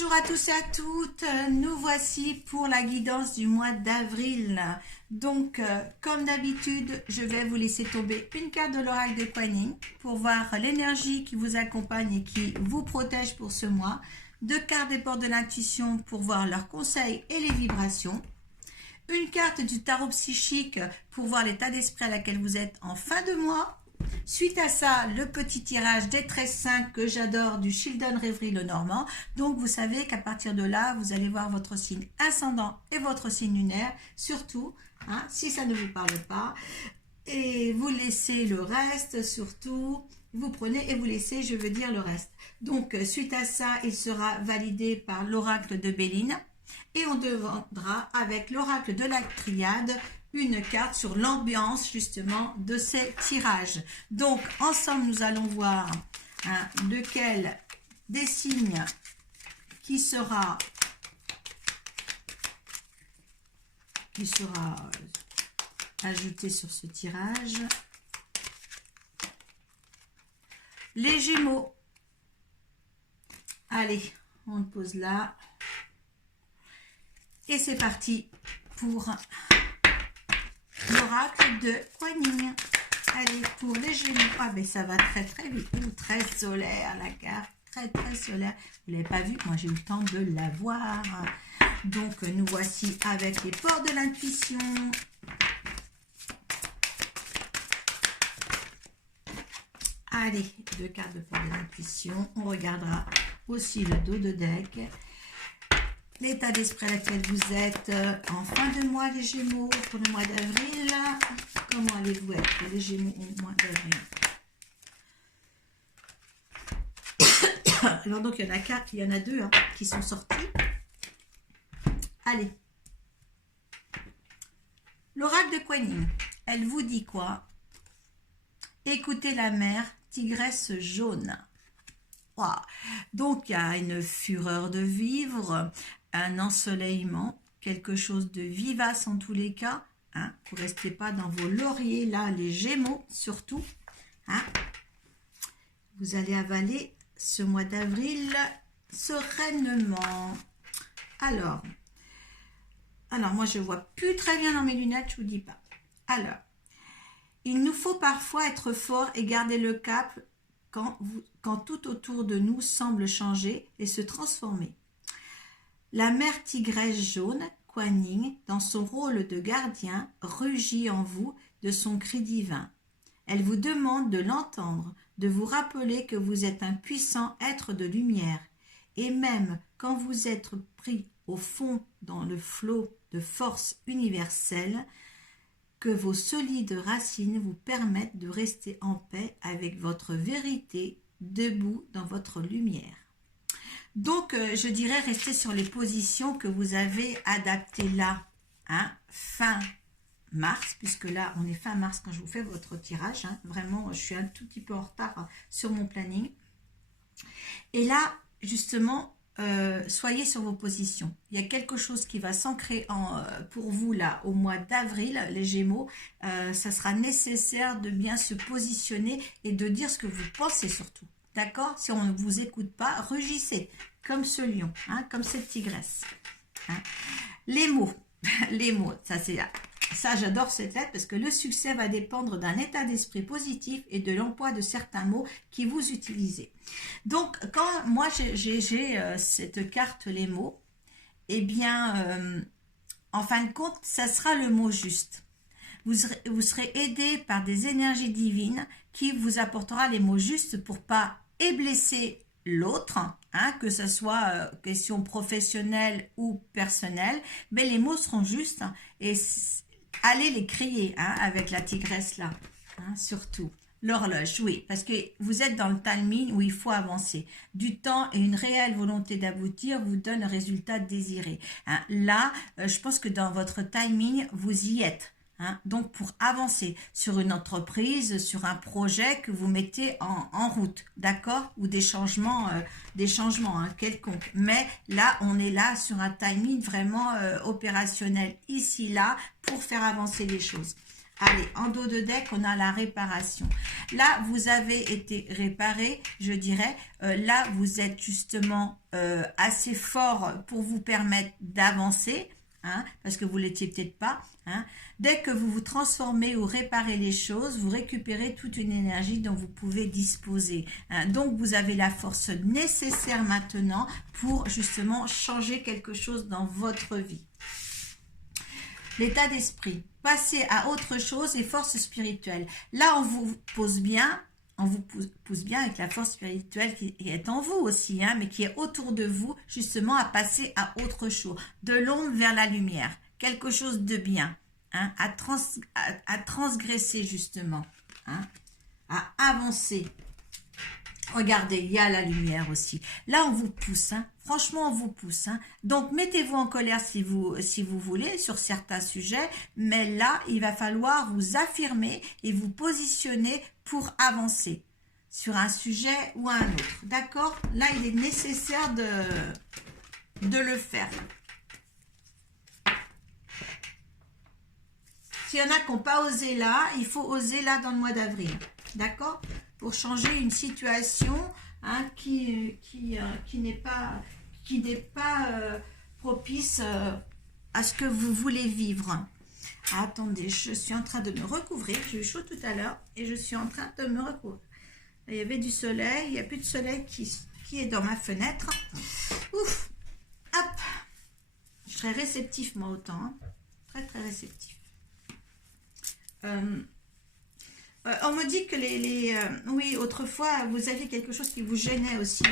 Bonjour à tous et à toutes, nous voici pour la guidance du mois d'avril. Donc, comme d'habitude, je vais vous laisser tomber une carte de l'oracle de Kuan Yin pour voir l'énergie qui vous accompagne et qui vous protège pour ce mois. Deux cartes des portes de l'intuition pour voir leurs conseils et les vibrations. Une carte du tarot psychique pour voir l'état d'esprit à laquelle vous êtes en fin de mois. Suite à ça, le petit tirage des 13-5 que j'adore du Children Rêverie le Normand. Donc, vous savez qu'à partir de là, vous allez voir votre signe ascendant et votre signe lunaire. Surtout, si ça ne vous parle pas. Et vous laissez le reste, surtout. Vous prenez et vous laissez, je veux dire, le reste. Donc, suite à ça, il sera validé par l'oracle de Béline. Et on demandera avec l'oracle de la Triade une carte sur l'ambiance justement de ces tirages. Donc ensemble nous allons voir lequel des signes qui sera ajouté sur ce tirage. Les Gémeaux. Allez, on le pose là. Et c'est parti pour l'oracle de Kuan Yin. Allez, pour les Gémeaux. Ah, mais ça va très très vite. Très solaire la carte. Très très solaire. Vous ne l'avez pas vu, moi j'ai eu le temps de la voir. Donc nous voici avec les portes de l'intuition. Allez, deux cartes de portes de l'intuition. On regardera aussi le dos de deck. L'état d'esprit à laquelle vous êtes en fin de mois, les Gémeaux, pour le mois d'avril. Comment allez-vous être, les Gémeaux, au mois d'avril? Alors, donc, il y en a quatre, il y en a deux qui sont sortis. Allez. L'oracle de Kuan Yin, elle vous dit quoi? Écoutez la mer, tigresse jaune. Wow. Donc, il y a une fureur de vivre, un ensoleillement, quelque chose de vivace en tous les cas. Vous ne restez pas dans vos lauriers, là, les Gémeaux, surtout. Vous allez avaler ce mois d'avril sereinement. Alors, moi, je ne vois plus très bien dans mes lunettes, je ne vous dis pas. Alors, il nous faut parfois être fort et garder le cap quand tout autour de nous semble changer et se transformer. La mère tigresse jaune, Kuan Yin, dans son rôle de gardien, rugit en vous de son cri divin. Elle vous demande de l'entendre, de vous rappeler que vous êtes un puissant être de lumière. Et même quand vous êtes pris au fond dans le flot de force universelle, que vos solides racines vous permettent de rester en paix avec votre vérité, debout dans votre lumière. Donc, je dirais rester sur les positions que vous avez adaptées là, fin mars, puisque là, on est fin mars quand je vous fais votre tirage. Vraiment, je suis un tout petit peu en retard sur mon planning. Et là, justement, soyez sur vos positions. Il y a quelque chose qui va s'ancrer pour vous là au mois d'avril, les Gémeaux. Ça sera nécessaire de bien se positionner et de dire ce que vous pensez surtout. D'accord? Si on ne vous écoute pas, rugissez comme ce lion, comme cette tigresse. Les mots, ça j'adore cette lettre parce que le succès va dépendre d'un état d'esprit positif et de l'emploi de certains mots qui vous utilisez. Donc, quand moi j'ai cette carte, les mots, eh bien, en fin de compte, ça sera le mot juste. Vous serez aidé par des énergies divines qui vous apportera les mots justes pour pas blesser l'autre, que ce soit question professionnelle ou personnelle, mais les mots seront justes et allez les crier avec la tigresse là, surtout. L'horloge, oui, parce que vous êtes dans le timing où il faut avancer. Du temps et une réelle volonté d'aboutir vous donnent le résultat désiré. Là, je pense que dans votre timing, vous y êtes. Donc, pour avancer sur une entreprise, sur un projet que vous mettez en route, d'accord? Ou des changements quelconques. Mais là, on est là sur un timing vraiment opérationnel, ici, là, pour faire avancer les choses. Allez, en dos de deck, on a la réparation. Là, vous avez été réparé, je dirais. Là, vous êtes justement assez fort pour vous permettre d'avancer, hein, parce que vous ne l'étiez peut-être pas. Hein. Dès que vous vous transformez ou réparez les choses, vous récupérez toute une énergie dont vous pouvez disposer. Hein. Donc, vous avez la force nécessaire maintenant pour justement changer quelque chose dans votre vie. L'état d'esprit, passer à autre chose et force spirituelle. Là, on vous pose bien, on vous pousse bien avec la force spirituelle qui est en vous aussi, hein, mais qui est autour de vous, justement, à passer à autre chose. De l'ombre vers la lumière, quelque chose de bien, hein, à transgresser, justement, hein, à avancer. Regardez, il y a la lumière aussi. Là, on vous pousse, hein. Franchement, on vous pousse. Hein. Donc, mettez-vous en colère si vous voulez sur certains sujets, mais là, il va falloir vous affirmer et vous positionner pour avancer sur un sujet ou un autre. D'accord? Là, il est nécessaire de le faire. S'il y en a qui n'ont pas osé là, il faut oser là dans le mois d'avril. D'accord? Pour changer une situation, hein, qui n'est pas propice à ce que vous voulez vivre. Ah, attendez, je suis en train de me recouvrir. J'ai eu chaud tout à l'heure et je suis en train de me recouvrir. Il y avait du soleil, il n'y a plus de soleil qui est dans ma fenêtre. Ouf, hop. Je serais réceptif moi autant, hein. Très très réceptif. On me dit que oui, autrefois, vous aviez quelque chose qui vous gênait aussi,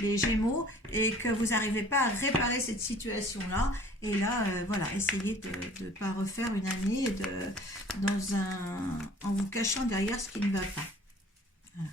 les Gémeaux, et que vous n'arrivez pas à réparer cette situation-là. Et là, voilà, essayez de ne pas refaire une année en vous cachant derrière ce qui ne va pas. Voilà.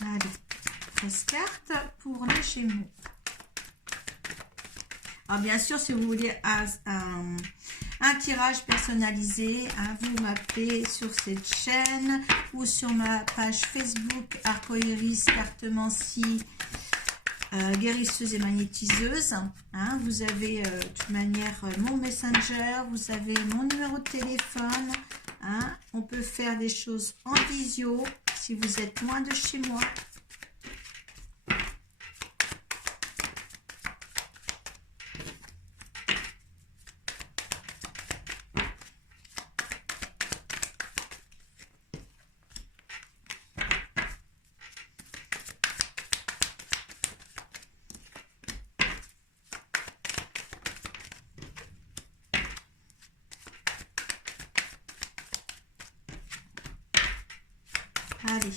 Allez, 13 cartes pour les Gémeaux. Alors bien sûr, si vous voulez un tirage personnalisé, hein, vous m'appelez sur cette chaîne ou sur ma page Facebook Arcoiris Cartomancie guérisseuse et magnétiseuse. Hein, vous avez de toute manière mon Messenger, vous avez mon numéro de téléphone. Hein, on peut faire des choses en visio si vous êtes loin de chez moi. Allez.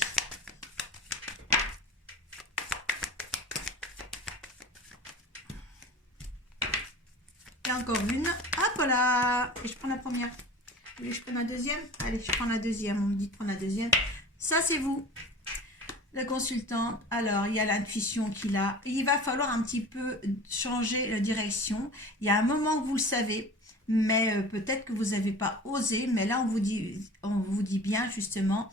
Et encore une. Hop là. Et je prends la première. Vous voulez que je prenne la deuxième? Allez, je prends la deuxième. On me dit de prendre la deuxième. Ça, c'est vous. La consultante. Alors, il y a l'intuition qu'il a. Il va falloir un petit peu changer la direction. Il y a un moment que vous le savez. Mais peut-être que vous n'avez pas osé. Mais là, on vous dit bien, justement...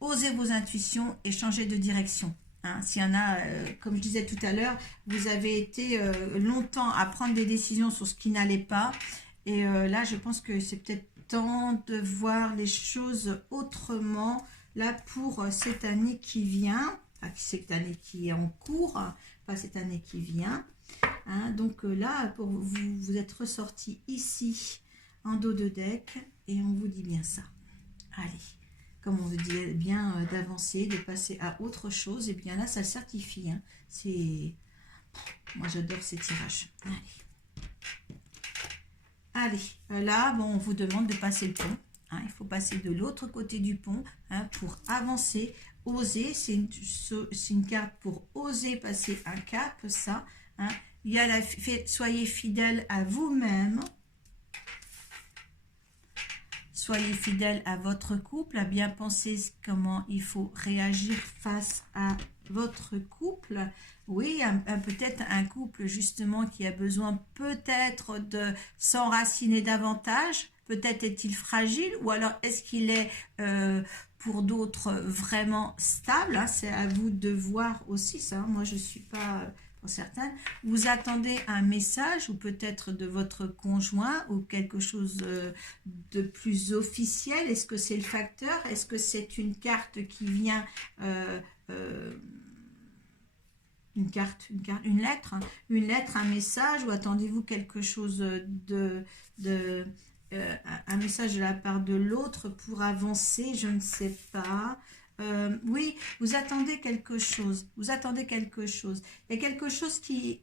osez vos intuitions et changez de direction. Hein, s'il y en a, comme je disais tout à l'heure, vous avez été longtemps à prendre des décisions sur ce qui n'allait pas. Et là, je pense que c'est peut-être temps de voir les choses autrement. Là, pour cette année qui vient, enfin, cette année qui est en cours, pas cette année qui vient. Hein, donc là, pour vous êtes ressorti ici, en dos de deck, et on vous dit bien ça. Allez. Comme on vous dit bien d'avancer, de passer à autre chose, et bien là, ça certifie. Hein. C'est... Moi, j'adore ces tirages. Allez, là, bon, on vous demande de passer le pont. Hein. Il faut passer de l'autre côté du pont, hein, pour avancer, oser. C'est une carte pour oser passer un cap, ça. Hein. Il y a soyez fidèle à vous-même. Soyez fidèle à votre couple, à bien penser comment il faut réagir face à votre couple, oui, peut-être un couple justement qui a besoin peut-être de s'enraciner davantage, peut-être est-il fragile, ou alors est-ce qu'il est pour d'autres vraiment stable, hein, c'est à vous de voir aussi ça, moi je ne suis pas pour certaines, vous attendez un message ou peut-être de votre conjoint ou quelque chose de plus officiel, est-ce que c'est le facteur, est-ce que c'est une carte qui vient une lettre, hein, une lettre, un message, ou attendez-vous quelque chose de un message de la part de l'autre pour avancer, je ne sais pas. Oui, vous attendez quelque chose, vous attendez quelque chose. Il y a quelque chose qui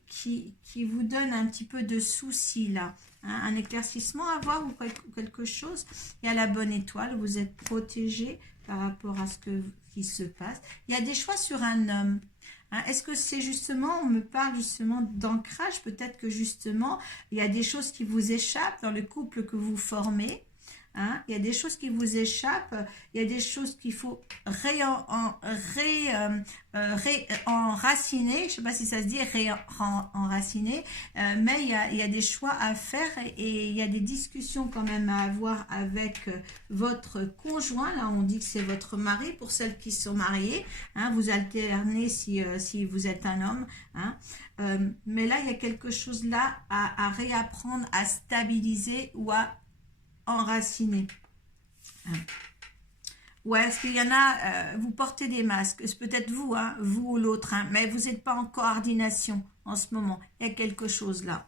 vous donne un petit peu de souci là, hein, un éclaircissement à voir ou quelque chose. Il y a la bonne étoile, vous êtes protégé par rapport à qui se passe. Il y a des choix sur un homme. Hein, est-ce que c'est justement, on me parle justement d'ancrage, peut-être que justement, il y a des choses qui vous échappent dans le couple que vous formez. Hein, il y a des choses qui vous échappent, il y a des choses qu'il faut enraciner, je ne sais pas si ça se dit enraciner, mais il y a des choix à faire et il y a des discussions quand même à avoir avec votre conjoint. Là, on dit que c'est votre mari pour celles qui sont mariées. Hein, vous alternez si vous êtes un homme. Hein, mais là, il y a quelque chose là à réapprendre, à stabiliser ou à enraciné. Ou est-ce qu'il y en a, vous portez des masques, c'est peut-être vous, hein, vous ou l'autre, hein, mais vous n'êtes pas en coordination en ce moment. Il y a quelque chose là.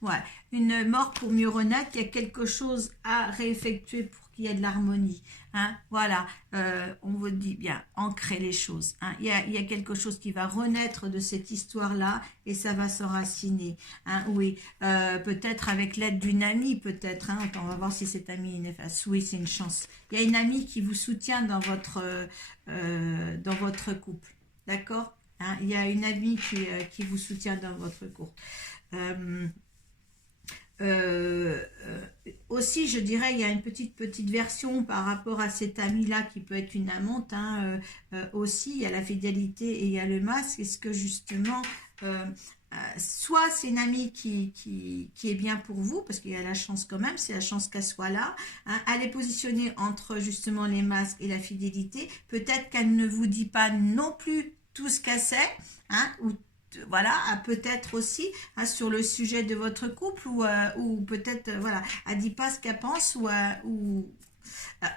Ouais, une mort pour mieux renaître, il y a quelque chose à réeffectuer pour qu'il y ait de l'harmonie. Hein, voilà, on vous dit bien, ancrer les choses. Hein, il y a quelque chose qui va renaître de cette histoire-là et ça va s'enraciner. Hein, oui, peut-être avec l'aide d'une amie, peut-être. Hein, on va voir si cette amie est néfaste. Oui, c'est une chance. Il y a une amie qui vous soutient dans votre couple. D'accord, hein, il y a une amie qui vous soutient dans votre couple. Aussi, je dirais, il y a une petite version par rapport à cette amie-là qui peut être une amante. Hein, aussi, il y a la fidélité et il y a le masque. Est-ce que justement, soit c'est une amie qui est bien pour vous, parce qu'il y a la chance quand même, c'est la chance qu'elle soit là. Hein, elle est positionnée entre justement les masques et la fidélité. Peut-être qu'elle ne vous dit pas non plus tout ce qu'elle sait, hein, ou voilà, peut-être aussi hein, sur le sujet de votre couple ou peut-être voilà, elle dit pas ce qu'elle pense ou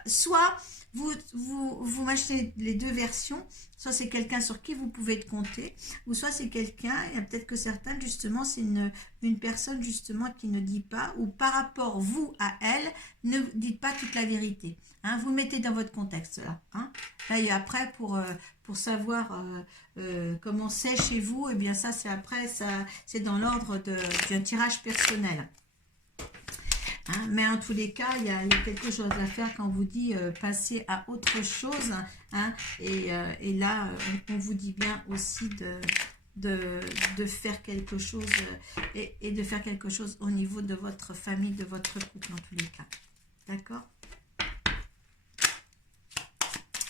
soit vous m'achetez les deux versions, soit c'est quelqu'un sur qui vous pouvez compter, ou soit c'est quelqu'un, il y a peut-être que certains justement, c'est une personne justement qui ne dit pas, ou par rapport vous à elle, ne dites pas toute la vérité. Hein, vous le mettez dans votre contexte là. Hein. Là et après pour savoir comment c'est chez vous, et bien ça c'est après, c'est dans l'ordre d'un tirage personnel. Hein, mais en tous les cas, il y a quelque chose à faire quand on vous dit passer à autre chose. Hein, et là, on vous dit bien aussi de faire quelque chose et de faire quelque chose au niveau de votre famille, de votre couple en tous les cas. D'accord?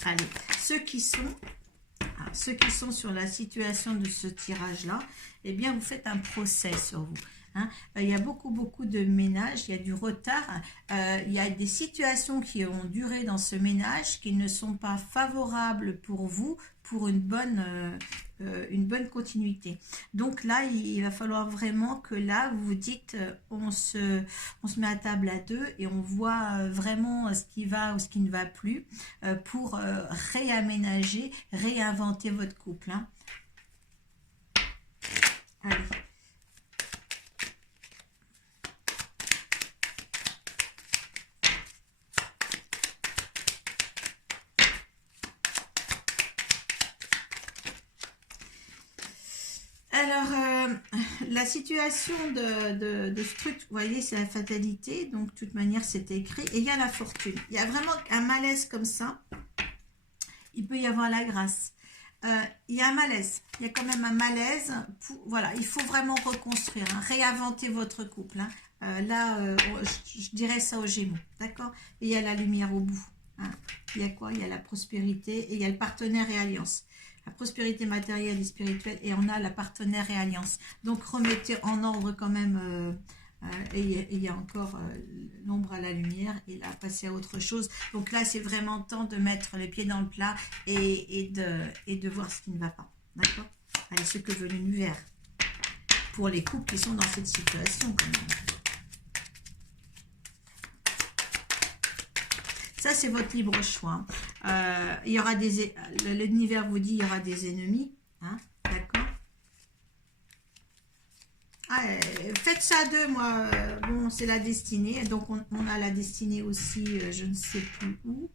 Allez, ceux qui sont sur la situation de ce tirage-là, eh bien, vous faites un procès sur vous. Hein. Il y a beaucoup de ménages, il y a du retard, il y a des situations qui ont duré dans ce ménage qui ne sont pas favorables pour vous, pour une bonne continuité. Donc là, il va falloir vraiment que là, vous vous dites, on se met à table à deux et on voit vraiment ce qui va ou ce qui ne va plus pour réaménager, réinventer votre couple. Hein. Allez. Alors, la situation de ce truc, vous voyez, c'est la fatalité, donc de toute manière, c'est écrit. Et il y a la fortune. Il y a vraiment un malaise comme ça. Il peut y avoir la grâce. Il y a un malaise. Il y a quand même un malaise. Voilà, il faut vraiment reconstruire, hein, réinventer votre couple. Hein. Là, je dirais ça aux Gémeaux, d'accord? Et il y a la lumière au bout. Hein. il y a quoi? Il y a la prospérité et il y a le partenaire et alliance. La prospérité matérielle et spirituelle, et on a la partenaire et alliance. Donc remettez en ordre quand même, et il y a encore l'ombre à la lumière, et là passer à autre chose. Donc là c'est vraiment temps de mettre les pieds dans le plat et de voir ce qui ne va pas. D'accord? Allez, ce que veut l'univers pour les couples qui sont dans cette situation quand même. Ça, c'est votre libre choix. Il y aura l'univers vous dit il y aura des ennemis. Hein, d'accord? Faites ça à deux, moi. Bon, c'est la destinée. Donc, on a la destinée aussi, je ne sais plus où.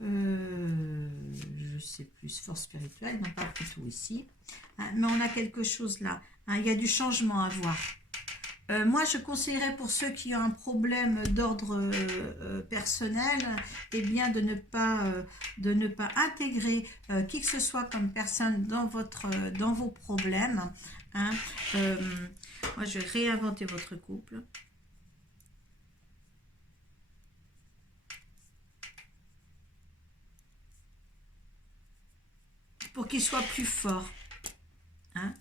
Je sais plus, force spirituelle, non pas plutôt ici. Hein, mais on a quelque chose là. Hein, il y a du changement à voir. Moi, je conseillerais pour ceux qui ont un problème d'ordre personnel, eh bien de ne pas intégrer qui que ce soit comme personne dans vos problèmes. Hein. Moi, je vais réinventer votre couple. Pour qu'il soit plus fort. Hein.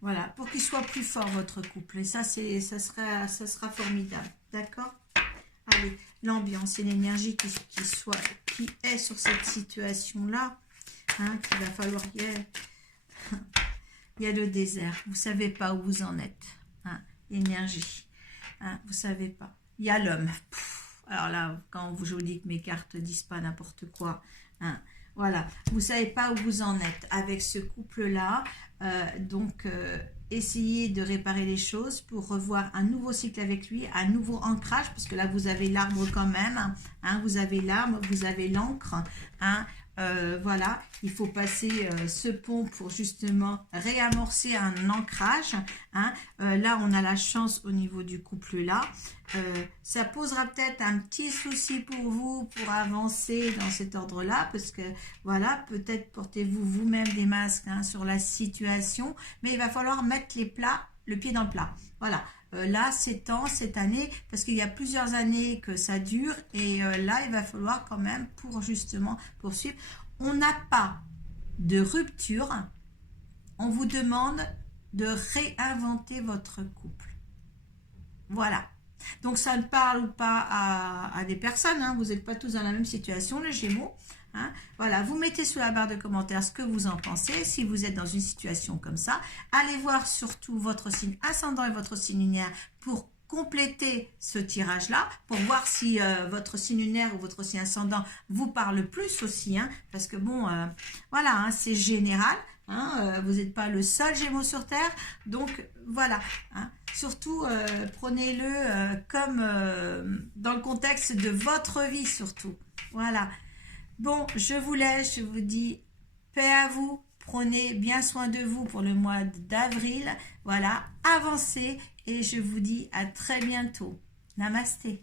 Voilà, pour qu'il soit plus fort votre couple. Et ça sera formidable. D'accord? Allez, l'ambiance et l'énergie qui est sur cette situation-là, hein, qu'il va falloir y aller. Il y a le désert. Vous ne savez pas où vous en êtes. Hein, l'énergie. Hein, vous ne savez pas. Il y a l'homme. Alors là, quand je vous dis que mes cartes ne disent pas n'importe quoi, hein, voilà, vous ne savez pas où vous en êtes avec ce couple-là. Donc, essayez de réparer les choses pour revoir un nouveau cycle avec lui, un nouveau ancrage, parce que là, vous avez l'arbre quand même. Hein, vous avez l'arbre, vous avez l'encre. Hein, voilà, il faut passer ce pont pour justement réamorcer un ancrage. Hein. Là, on a la chance au niveau du couple là. Ça posera peut-être un petit souci pour vous pour avancer dans cet ordre-là, parce que voilà, peut-être portez-vous vous-même des masques, hein, sur la situation, mais il va falloir mettre le pied dans le plat. Voilà. Là, c'est temps, cette année, parce qu'il y a plusieurs années que ça dure, et là, il va falloir quand même, pour justement poursuivre. On n'a pas de rupture, on vous demande de réinventer votre couple. Voilà. Donc, ça ne parle pas à des personnes, hein, vous n'êtes pas tous dans la même situation, les Gémeaux. Hein. Voilà, vous mettez sous la barre de commentaires ce que vous en pensez, si vous êtes dans une situation comme ça. Allez voir surtout votre signe ascendant et votre signe lunaire pour compléter ce tirage-là, pour voir si votre signe lunaire ou votre signe ascendant vous parle plus aussi, hein, parce que bon, voilà, hein, c'est général. Hein, vous n'êtes pas le seul Gémeaux sur Terre, donc voilà. Hein, surtout, prenez-le comme dans le contexte de votre vie surtout. Voilà. Bon, je vous laisse, je vous dis paix à vous, prenez bien soin de vous pour le mois d'avril. Voilà, avancez et je vous dis à très bientôt. Namasté.